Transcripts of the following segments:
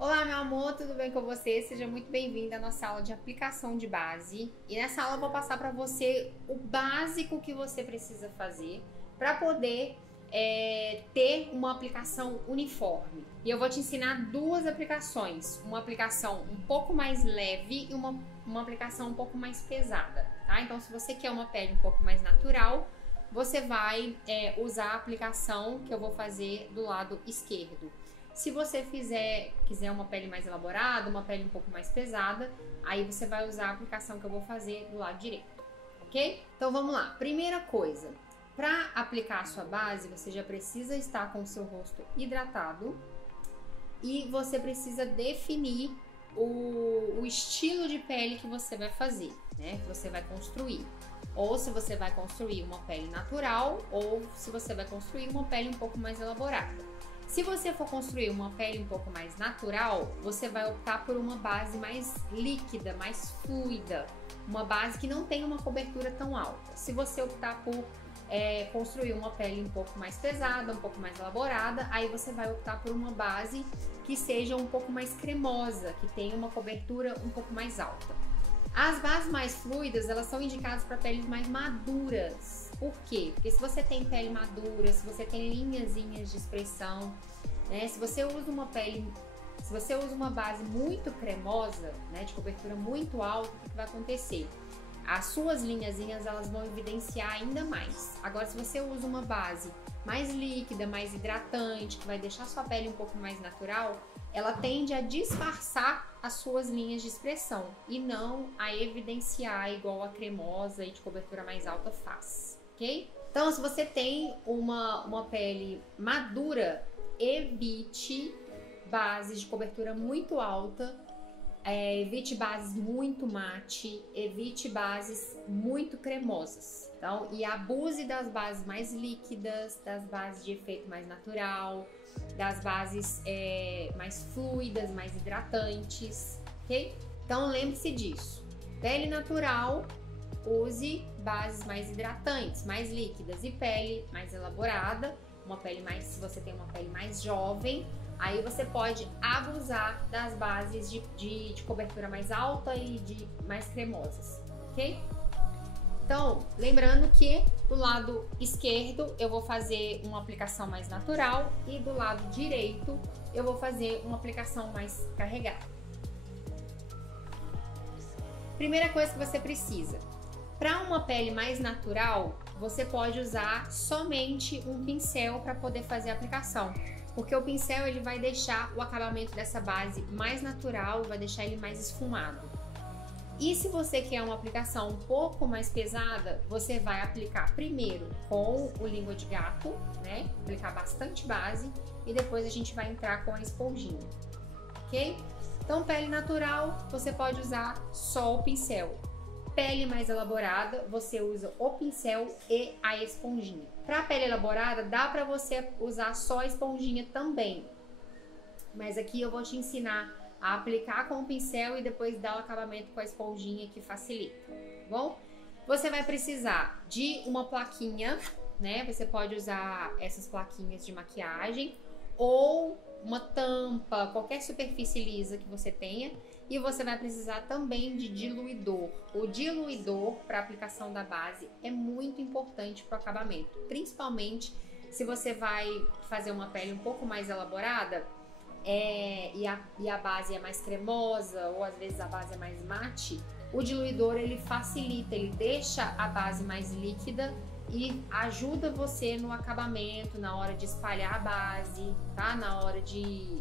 Olá, meu amor, tudo bem com você? Seja muito bem-vindo à nossa aula de aplicação de base. E nessa aula eu vou passar para você o básico que você precisa fazer para poder ter uma aplicação uniforme. E eu vou te ensinar duas aplicações, uma aplicação um pouco mais leve e uma aplicação um pouco mais pesada, tá? Então, se você quer uma pele um pouco mais natural, você vai usar a aplicação que eu vou fazer do lado esquerdo. Se você quiser uma pele mais elaborada, uma pele um pouco mais pesada, aí você vai usar a aplicação que eu vou fazer do lado direito, ok? Então vamos lá. Primeira coisa, para aplicar a sua base, você já precisa estar com o seu rosto hidratado e você precisa definir o estilo de pele que você vai fazer, né? Que você vai construir. Ou se você vai construir uma pele natural ou se você vai construir uma pele um pouco mais elaborada. Se você for construir uma pele um pouco mais natural, você vai optar por uma base mais líquida, mais fluida, uma base que não tem uma cobertura tão alta. Se você optar por construir uma pele um pouco mais pesada, um pouco mais elaborada, aí você vai optar por uma base que seja um pouco mais cremosa, que tenha uma cobertura um pouco mais alta. As bases mais fluidas, elas são indicadas para peles mais maduras. Por quê? Porque se você tem pele madura, se você tem linhazinhas de expressão, né? Se você usa uma base muito cremosa, né, de cobertura muito alta, o que vai acontecer? As suas linhazinhas, elas vão evidenciar ainda mais. Agora, se você usa uma base mais líquida, mais hidratante, que vai deixar sua pele um pouco mais natural, ela tende a disfarçar as suas linhas de expressão e não a evidenciar igual a cremosa e de cobertura mais alta faz, ok? Então, se você tem uma pele madura, evite bases de cobertura muito alta, evite bases muito mate, evite bases muito cremosas. Então, e abuse das bases mais líquidas, das bases de efeito mais natural, das bases mais fluidas, mais hidratantes, ok? Então lembre-se disso. Pele natural, use bases mais hidratantes, mais líquidas, e pele mais elaborada, se você tem uma pele mais jovem, aí você pode abusar das bases de cobertura mais alta e de mais cremosas, ok? Então, lembrando que do lado esquerdo eu vou fazer uma aplicação mais natural e do lado direito eu vou fazer uma aplicação mais carregada. Primeira coisa que você precisa. Para uma pele mais natural, você pode usar somente um pincel para poder fazer a aplicação. Porque o pincel ele vai deixar o acabamento dessa base mais natural, vai deixar ele mais esfumado. E se você quer uma aplicação um pouco mais pesada, você vai aplicar primeiro com o língua de gato, né? Aplicar bastante base e depois a gente vai entrar com a esponjinha, ok? Então, pele natural, você pode usar só o pincel. Pele mais elaborada, você usa o pincel e a esponjinha. Para pele elaborada, dá para você usar só a esponjinha também. Mas aqui eu vou te ensinar a aplicar com o pincel e depois dar o acabamento com a esponjinha, que facilita, tá bom? Você vai precisar de uma plaquinha, né? Você pode usar essas plaquinhas de maquiagem ou uma tampa, qualquer superfície lisa que você tenha. E você vai precisar também de diluidor. O diluidor para aplicação da base é muito importante para o acabamento, principalmente se você vai fazer uma pele um pouco mais elaborada. E a base é mais cremosa ou às vezes a base é mais mate, o diluidor ele facilita, ele deixa a base mais líquida e ajuda você no acabamento, na hora de espalhar a base, tá? Na hora de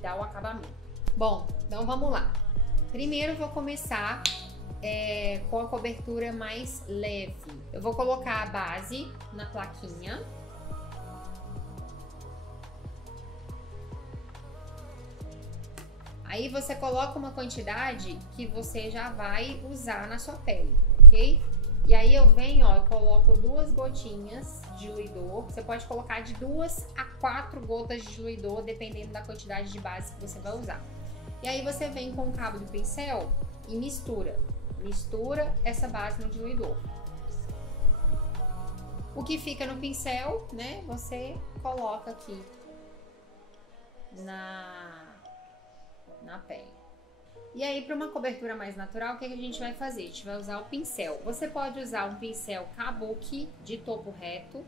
dar o acabamento. Bom, então vamos lá. Primeiro eu vou começar com a cobertura mais leve. Eu vou colocar a base na plaquinha. Aí você coloca uma quantidade que você já vai usar na sua pele, ok? E aí eu venho, ó, eu coloco 2 gotinhas de diluidor. Você pode colocar de 2 a 4 gotas de diluidor, dependendo da quantidade de base que você vai usar. E aí você vem com o cabo do pincel e mistura. Mistura essa base no diluidor. O que fica no pincel, né, você coloca aqui na pele. E aí, para uma cobertura mais natural, o que a gente vai fazer? A gente vai usar o pincel. Você pode usar um pincel Kabuki de topo reto,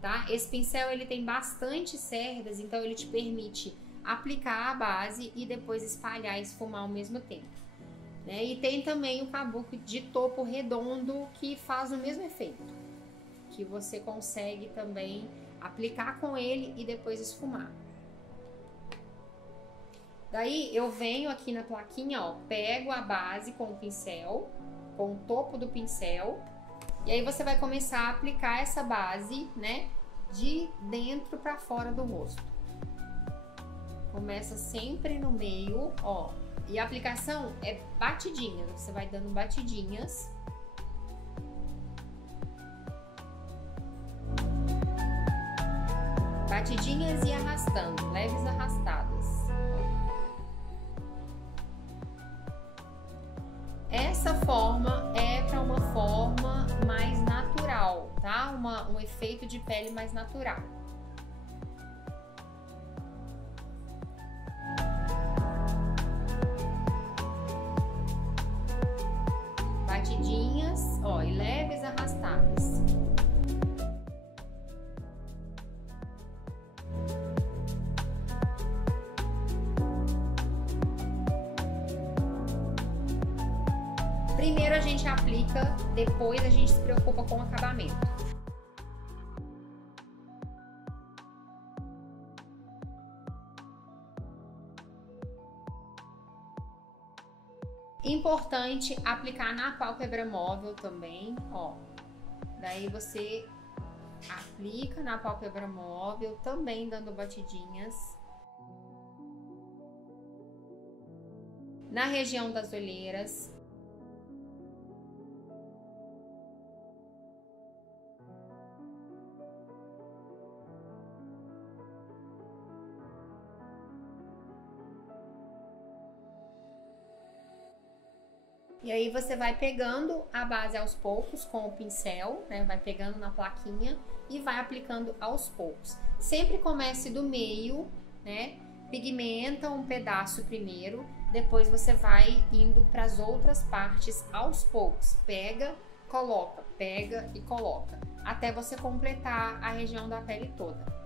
tá? Esse pincel, ele tem bastante cerdas, então ele te permite aplicar a base e depois espalhar e esfumar ao mesmo tempo, né? E tem também o Kabuki de topo redondo, que faz o mesmo efeito, que você consegue também aplicar com ele e depois esfumar. Daí eu venho aqui na plaquinha, ó, pego a base com o pincel, com o topo do pincel, e aí você vai começar a aplicar essa base, né, de dentro para fora do rosto. Começa sempre no meio, ó, e a aplicação é batidinhas, você vai dando batidinhas. Batidinhas e arrastando, leves arrastadas. Essa forma é para uma forma mais natural, tá? Um efeito de pele mais natural. Batidinhas, ó, e leves arrastadas. Primeiro a gente aplica, depois a gente se preocupa com o acabamento. Importante aplicar na pálpebra móvel também, ó. Daí você aplica na pálpebra móvel, também dando batidinhas. Na região das olheiras. E aí você vai pegando a base aos poucos com o pincel, né? Vai pegando na plaquinha e vai aplicando aos poucos. Sempre comece do meio, né? Pigmenta um pedaço primeiro, depois você vai indo para as outras partes aos poucos. Pega e coloca, até você completar a região da pele toda.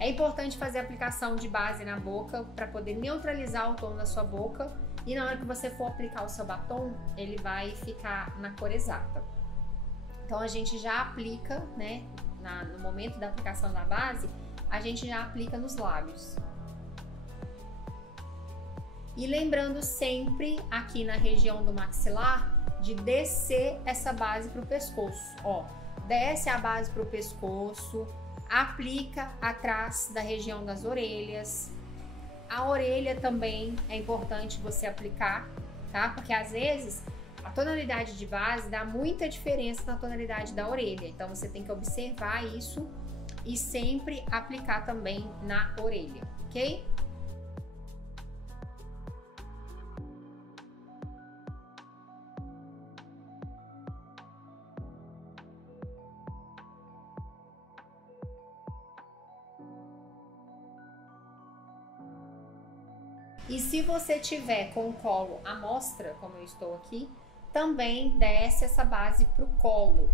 É importante fazer a aplicação de base na boca para poder neutralizar o tom da sua boca, e na hora que você for aplicar o seu batom, ele vai ficar na cor exata. Então a gente já aplica, né, no momento da aplicação da base, a gente já aplica nos lábios. E lembrando sempre aqui na região do maxilar de descer essa base para o pescoço, ó. Desce a base para o pescoço. Aplica atrás da região das orelhas. A orelha também é importante você aplicar, tá? Porque às vezes a tonalidade de base dá muita diferença na tonalidade da orelha. Então você tem que observar isso e sempre aplicar também na orelha, ok? E se você tiver com o colo à mostra, como eu estou aqui, também desce essa base para o colo.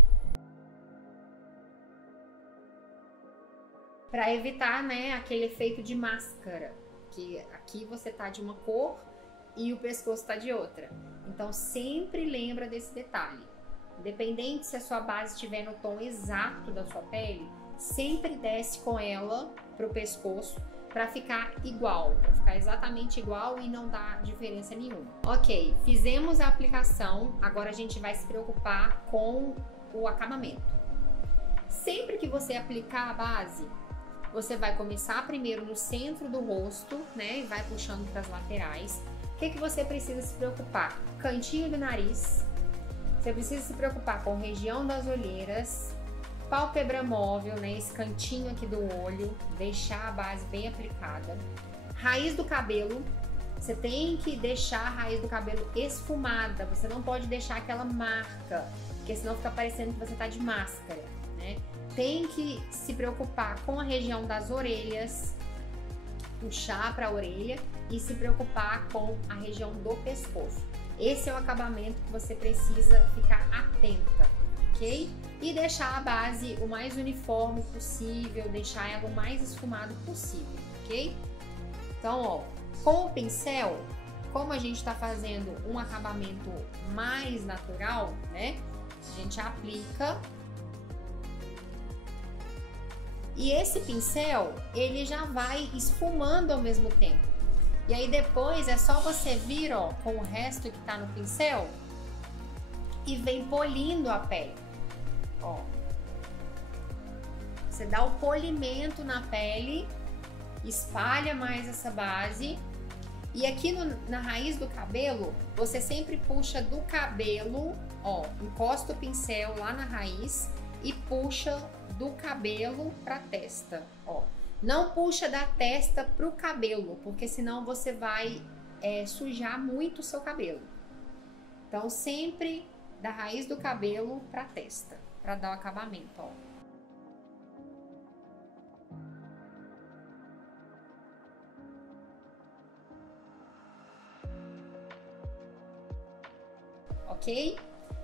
Para evitar, né, aquele efeito de máscara, que aqui você tá de uma cor e o pescoço tá de outra. Então sempre lembra desse detalhe. Independente se a sua base estiver no tom exato da sua pele, sempre desce com ela para o pescoço, para ficar igual, para ficar exatamente igual e não dar diferença nenhuma. Ok, fizemos a aplicação, agora a gente vai se preocupar com o acabamento. Sempre que você aplicar a base, você vai começar primeiro no centro do rosto, né, e vai puxando para as laterais. O que você precisa se preocupar? Cantinho do nariz, você precisa se preocupar com a região das olheiras, pálpebra móvel, né, esse cantinho aqui do olho, deixar a base bem aplicada. Raiz do cabelo, você tem que deixar a raiz do cabelo esfumada, você não pode deixar aquela marca, porque senão fica parecendo que você tá de máscara, né? Tem que se preocupar com a região das orelhas, puxar para a orelha e se preocupar com a região do pescoço. Esse é o acabamento que você precisa ficar atenta, ok? E deixar a base o mais uniforme possível, deixar ela o mais esfumado possível, ok? Então, ó, com o pincel, como a gente está fazendo um acabamento mais natural, né? A gente aplica. E esse pincel, ele já vai esfumando ao mesmo tempo. E aí depois é só você vir, ó, com o resto que tá no pincel e vem polindo a pele, ó. Você dá o polimento na pele, espalha mais essa base. E aqui na raiz do cabelo, você sempre puxa do cabelo, ó, encosta o pincel lá na raiz e puxa do cabelo para a testa, ó. Não puxa da testa pro cabelo, porque senão você vai sujar muito o seu cabelo. Então sempre da raiz do cabelo para a testa, para dar o acabamento, ó. Ok?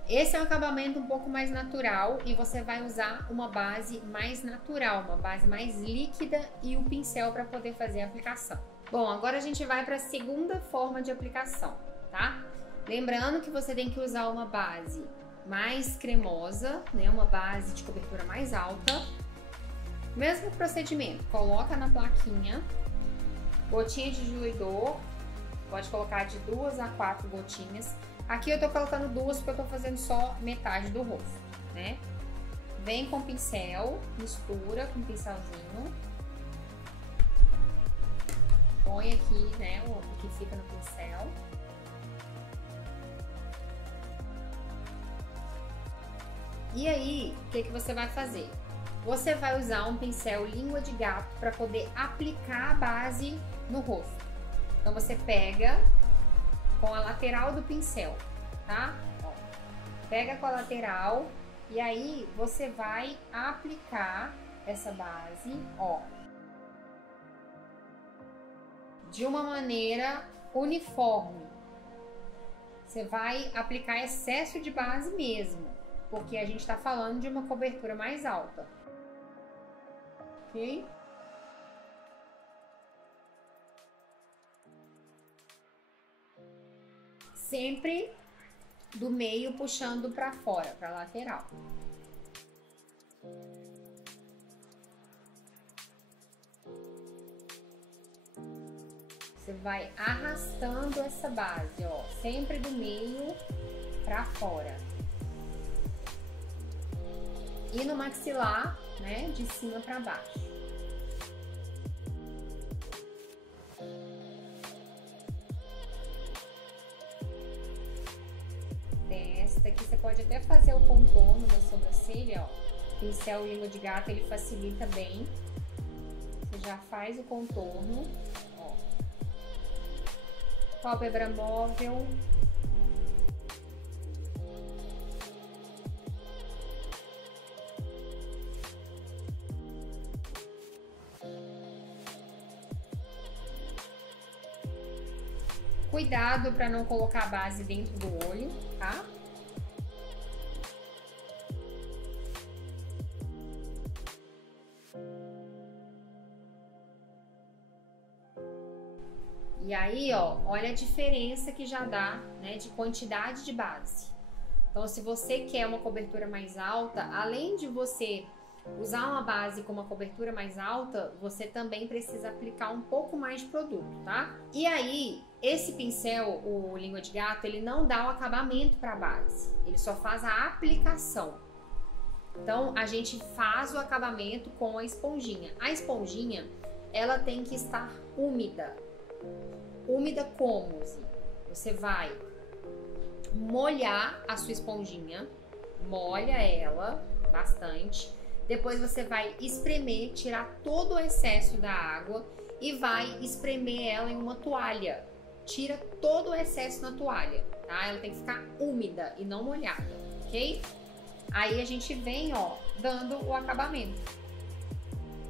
Esse é um acabamento um pouco mais natural e você vai usar uma base mais natural, uma base mais líquida e o pincel para poder fazer a aplicação. Bom, agora a gente vai para a segunda forma de aplicação, tá? Lembrando que você tem que usar uma base mais cremosa, né? Uma base de cobertura mais alta. Mesmo procedimento, coloca na plaquinha, gotinha de diluidor, pode colocar de 2 a 4 gotinhas. Aqui eu tô colocando 2 porque eu tô fazendo só metade do rosto, né? Vem com o pincel, mistura com o pincelzinho. Põe aqui, né, o que fica no pincel. E aí, o que você vai fazer? Você vai usar um pincel língua de gato para poder aplicar a base no rosto. Então você pega com a lateral do pincel, tá? Ó, pega com a lateral e aí você vai aplicar essa base, ó, de uma maneira uniforme. Você vai aplicar excesso de base mesmo, porque a gente tá falando de uma cobertura mais alta, ok? Sempre do meio puxando para fora, para lateral. Você vai arrastando essa base, ó, sempre do meio para fora. E no maxilar, né, de cima para baixo. Aqui você pode até fazer o contorno da sobrancelha, ó. Pincel língua de gato, ele facilita bem. Você já faz o contorno, ó. Pálpebra móvel. Cuidado para não colocar a base dentro do olho, tá? E aí, ó, olha a diferença que já dá, né, de quantidade de base. Então, se você quer uma cobertura mais alta, além de você usar uma base com uma cobertura mais alta, você também precisa aplicar um pouco mais de produto, tá? E aí, esse pincel, o língua de gato, ele não dá o acabamento para a base, ele só faz a aplicação. Então, a gente faz o acabamento com a esponjinha. A esponjinha, ela tem que estar úmida. Úmida como? Você vai molhar a sua esponjinha, molha ela bastante. Depois você vai espremer, tirar todo o excesso da água e vai espremer ela em uma toalha. Tira todo o excesso na toalha, tá? Ela tem que ficar úmida e não molhada, ok? Aí a gente vem, ó, dando o acabamento.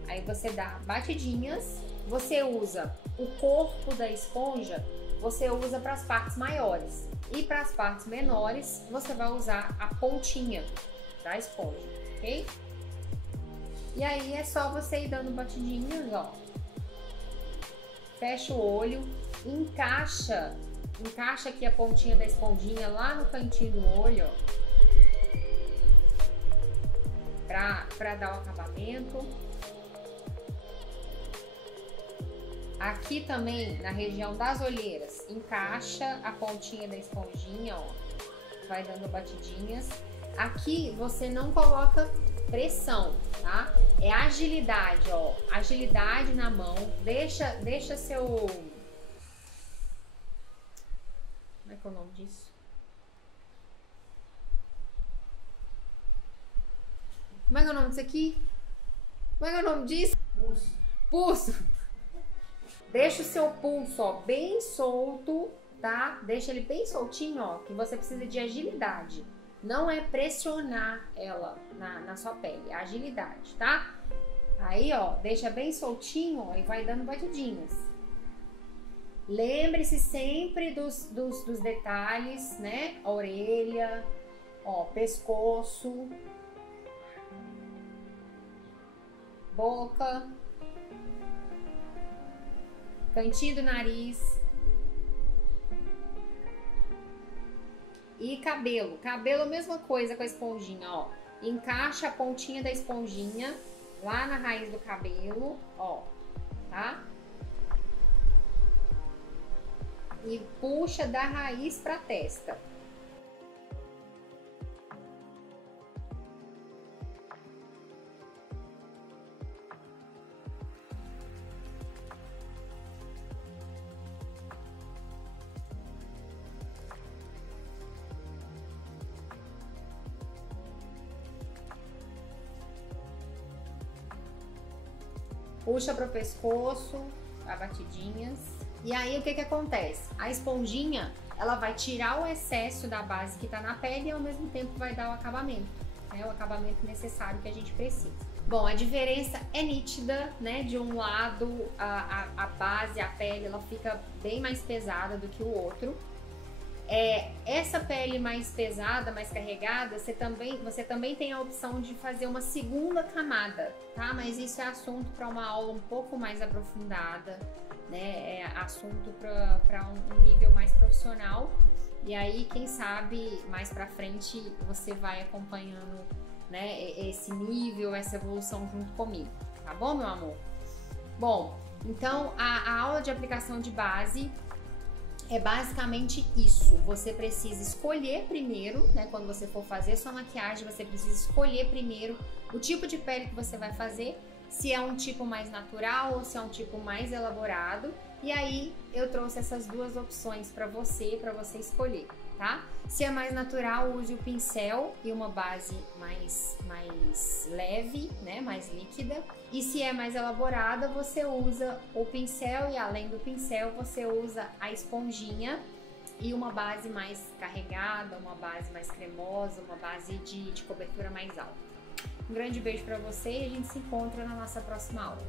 Aí você dá batidinhas você usa o corpo da esponja, você usa para as partes maiores. E para as partes menores, você vai usar a pontinha da esponja, ok? E aí é só você ir dando batidinhas, ó. Fecha o olho, encaixa aqui a pontinha da esponjinha lá no cantinho do olho, ó. Pra dar o acabamento. Aqui também, na região das olheiras, encaixa a pontinha da esponjinha, ó. Vai dando batidinhas. Aqui você não coloca pressão, tá? É agilidade, ó. Agilidade na mão. Deixa seu... Como é que é o nome disso? Como é que é o nome disso aqui? Como é que é o nome disso? Pulso. Pulso. Deixa o seu pulso, ó, bem solto, tá? Deixa ele bem soltinho, ó, que você precisa de agilidade. Não é pressionar ela na sua pele, é agilidade, tá? Aí, ó, deixa bem soltinho, ó, e vai dando batidinhas. Lembre-se sempre dos detalhes, né? A orelha, ó, pescoço, boca, cantinho do nariz e cabelo. Cabelo, mesma coisa com a esponjinha, ó. Encaixa a pontinha da esponjinha lá na raiz do cabelo, ó, tá? E puxa da raiz pra testa. Puxa pro pescoço, dá batidinhas. E aí o que que acontece? A esponjinha, ela vai tirar o excesso da base que tá na pele e ao mesmo tempo vai dar o acabamento, né? O acabamento necessário que a gente precisa. Bom, a diferença é nítida, né? De um lado, a base, a pele, ela fica bem mais pesada do que o outro. Essa pele mais pesada, mais carregada, você também tem a opção de fazer uma segunda camada, tá? Mas isso é assunto para uma aula um pouco mais aprofundada, né? É assunto para um nível mais profissional. E aí, quem sabe, mais para frente, você vai acompanhando, né, esse nível, essa evolução junto comigo, tá bom, meu amor? Bom, então a aula de aplicação de base é basicamente isso. Você precisa escolher primeiro, né? Quando você for fazer sua maquiagem, você precisa escolher primeiro o tipo de pele que você vai fazer, se é um tipo mais natural ou se é um tipo mais elaborado. E aí eu trouxe essas duas opções para você escolher, tá? Se é mais natural, use o pincel e uma base mais leve, né? Mais líquida. E se é mais elaborada, você usa o pincel e além do pincel, você usa a esponjinha e uma base mais carregada, uma base mais cremosa, uma base de cobertura mais alta. Um grande beijo para você e a gente se encontra na nossa próxima aula.